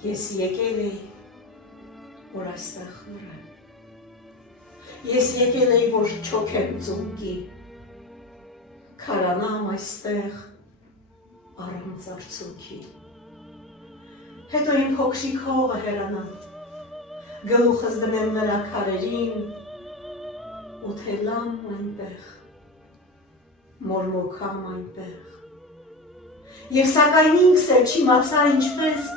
Ես եկել էի, որ այստեղ մռեմ, ես եկել էի, որ չոքեմ ծունկի, քարանամ այստեղ առանց արցունքի, հետո իմ փոքրիկ հողը հեռանամ, գլուխս դնեմ նրա քարերին, ու թելամ այնտեղ, մորմոքամ այնտեղ, և սակայն ինքս էլ չիմացա ինչպես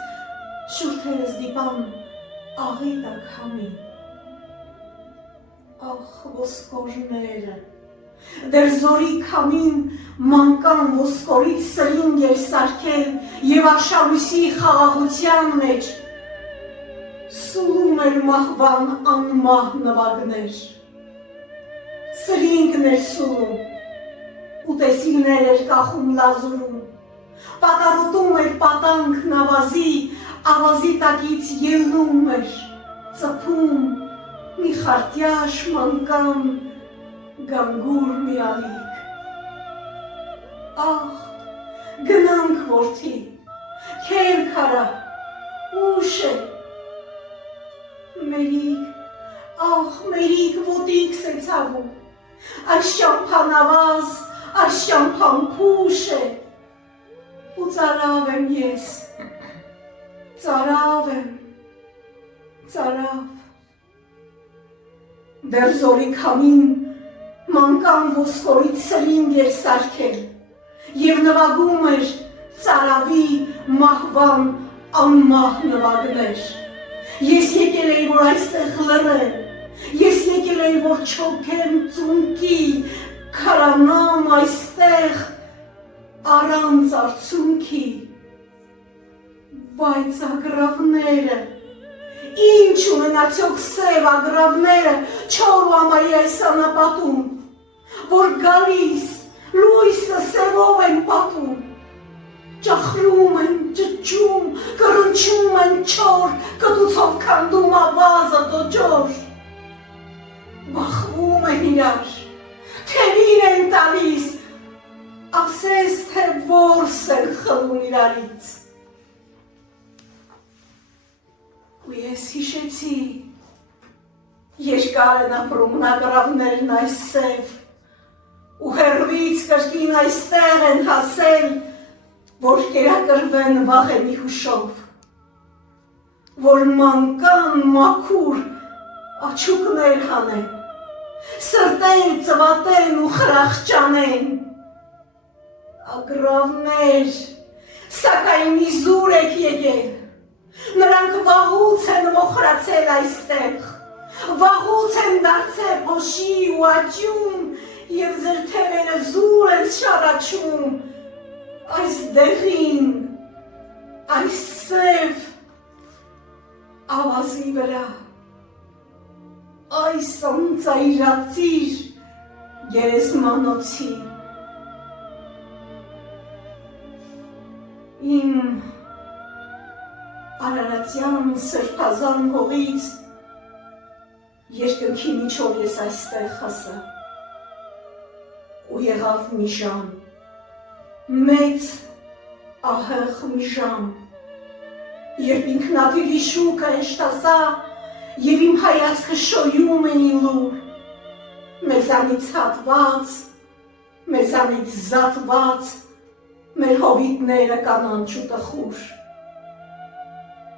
շուրթերս դիպամ աղի տակ համին, ախ ոսկորները, դեր զորի քամին մանկան ոսկորից սրինգ էր սարքել և արշալույսի խաղաղության մեջ սուլում էր մահվան անմահ նվագներ, սրինգն էր սուլում, ուտեսիլներ էր կախում լազուրում, պատառոտում էր պատանք նավազի, ավազի տակից ելնում էր, ծփում մի խարտյաշ մանկան գանգուր մի ալիք, ախ գնանք որդի, քեր քարա, ուշ է, մերիկ, ախ մերիկ ոտիքս է ցավում, այս ճամփան ավազ, այս ճամփան փուշ է, ու ծարավ եմ ես, ծարավ եմ, ծարավ, դեր զորի քամին մանկան ոսկորից սրինգ էր սարքել և նվագում էր ծարավի մահվան անմահ նվագներ, ես եկել էի, որ այստեղ լռեմ, ես եկել էի, որ չոքեմ ծունկի, քարանամ այստեղ առանց արցունքի, բայց ագրավները, ինչ ունենացյոք սև ագրավները չոր ու ամայի այս անապատում, որ գալիս լույսը սևով են պատում, ճախրում են, ճճում, կռնչում են չոր, կտուցով քանդում ավազը տոճոր, բախվում են իրար, թևին են տալիս, ասես թե որս են խլում իրարից, ու ես հիշեցի, երկար են ապրում ագրավներն այս սև, ու հեռվից կրկին այստեղ են հասել, որ կերակրվեն վաղեմի հուշով, որ մանկան մաքուր աչուկներ հանեն, սրտեն ծվատեն ու խրախճանեն, ագրավներ, սակայն իզուր եք եկել, նրանք վաղուց են մոխրացել այստեղ, վաղուց են դարձել փոշի ու աճում և ձեր թևերը զուր են շարաչում, այս դեղին, այս սև ավազի վրա, այս անծայրածիր գերեզմանոցի, իմ արարատյան սրբազան հողից երկնքի միջով ես այստեղ հասա, ու եղավ մի ժամ, մեծ ահեղ մի ժամ, երբ ինքնատիրի շուկը էշտասա և իմ հայացքը շոյում էի լուր, մեզանից հատված, մեզանից զատված, մեր հովիտները կանանչ ու տխուր,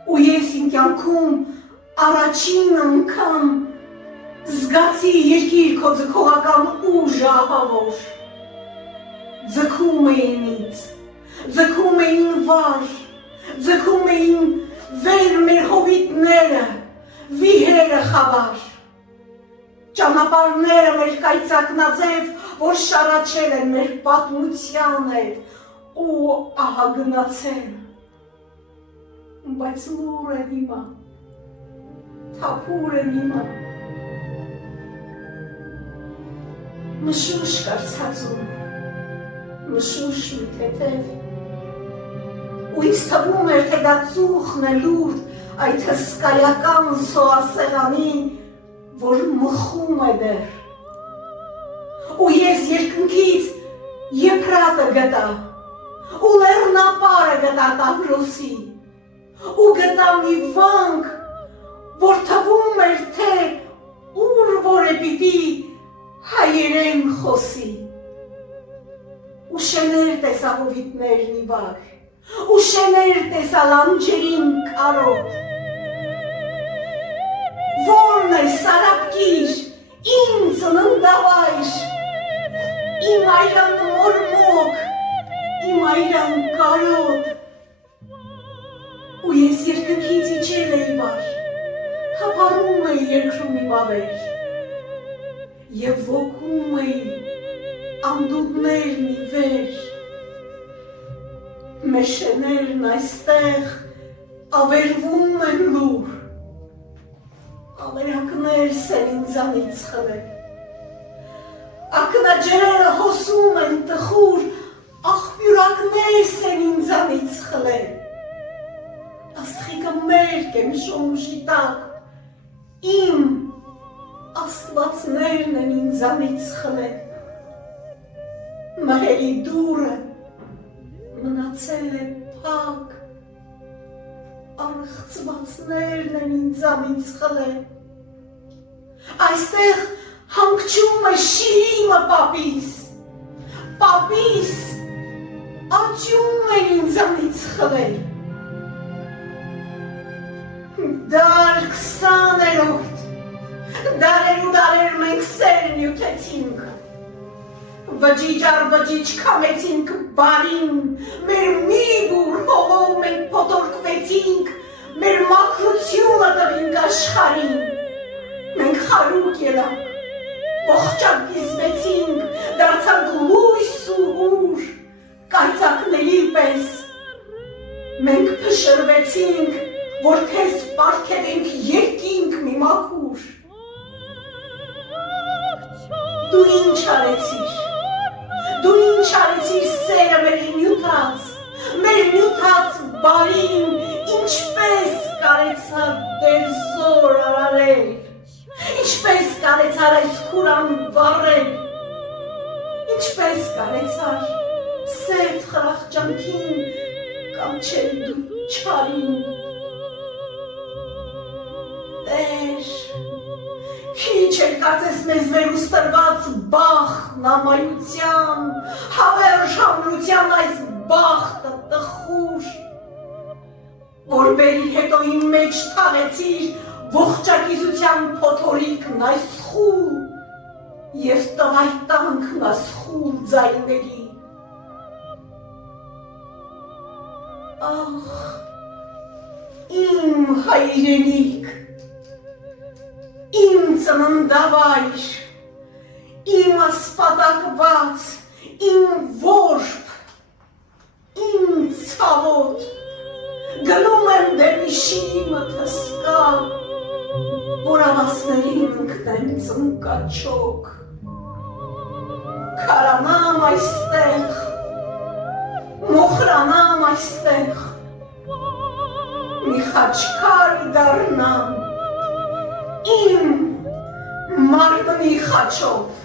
ու ես իմ կյանքում առաջին անգամ զգացի երկիր քո ձգողական ուժը ահավոր, ձգում էին ինձ, ձգում էին վար, ձգում էին վեր մեր հովիտները, վիհերը խավար, ճանապարհները մեր կայծակնաձև, որ շարաչել են մեր պատմության հետ ու ահագնացել, բայց լուր են հիմա, թափուր են հիմա, մշուշ կար ցածում, մշուշ մի թեթև, ու ինձ թվում էր, թե դա ծուխն է լուրջ այդ հսկայական սոասեղանի, որ մխում է դեռ, ու ես երկնքից եփրատը գտա, ու լեռնապարը գտա Տավրոսի, ու գտա մի վանք, որ թվում էր, թե ուր որ է պիտի հայերեն խոսի։ Ու շեներ տեսա հովիտներն ի վար, ու շեներ տեսա լանջերին կարոտ։ Որն է սարապկիր, իմ ծննդավայր, իմ այրան մորմոք, իմ այրան կարոտ։ Ու ես երկնքից իջել էի վար, թափառում էի երկրում իմ ավեր, և ոգում էի անդունդներն ի վեր։ Մեր շեներն այստեղ ավերվում են լուր, ավերակներս են ինձանից խլել, ակնաջրերը հոսում են տխուր, աղբյուրակներս են ինձանից խլել, աստղիկը մերկ եմ շոմժի տակ, իմ աստվածներն են ինձանից խլել, մահերի դուրը մնացել է փակ, առեղծվածներն են ինձանից խլել, այստեղ հանգչում է շիրիմը պապիս, պապիս աճում են ինձանից խլել, դար 20-րդ, դարեր ու դարեր մենք սերն յուտեցինք, բջիջ առ բջիջ կամեցինք բարին, մեր մի բուր հողով մենք պոտորկվեցինք, մեր մաքրությունը տվինք աշխարին, մենք խարուկ ելանք, ողջակիզվեցինք, դարձանք լույս ու ուր, կայծակների պես, մենք փշրվեցինք, որ քեզ պարգևենք երկինք մի մաքուր, դու ինչ արեցիր, դու ինչ արեցիր սերը մեր նյութած բարին, ինչպես կարեցար դեր զոր արարել, ինչպես կարեցար այս քուրան վառել, ինչպես կարեցար սև խրախճանքին կանչել դու չարին, Տեր, քիչ էլ կարծես մեզ վերուս տրված բախտն ամայության, հավերժ ամրության այս բախտը տխուր, որ բերի հետո իմ մեջ թաղեցիր ողջակիզության փոթորիկն այս խուլ և տվայտանքն այս խուլ ձայների։ Ախ, իմ հայրենիք, իմ ծննդավայր, իմ ասպատակված, իմ որբ, իմ ցավոտ, գնում եմ դեպի շիրիմը թսկա, որ ավասներին ընկնեմ ծնկաչոք, քարանամ այստեղ, մոխրանամ այստեղ, մի խաչքար դառնամ, իմ մարմնի խաչով,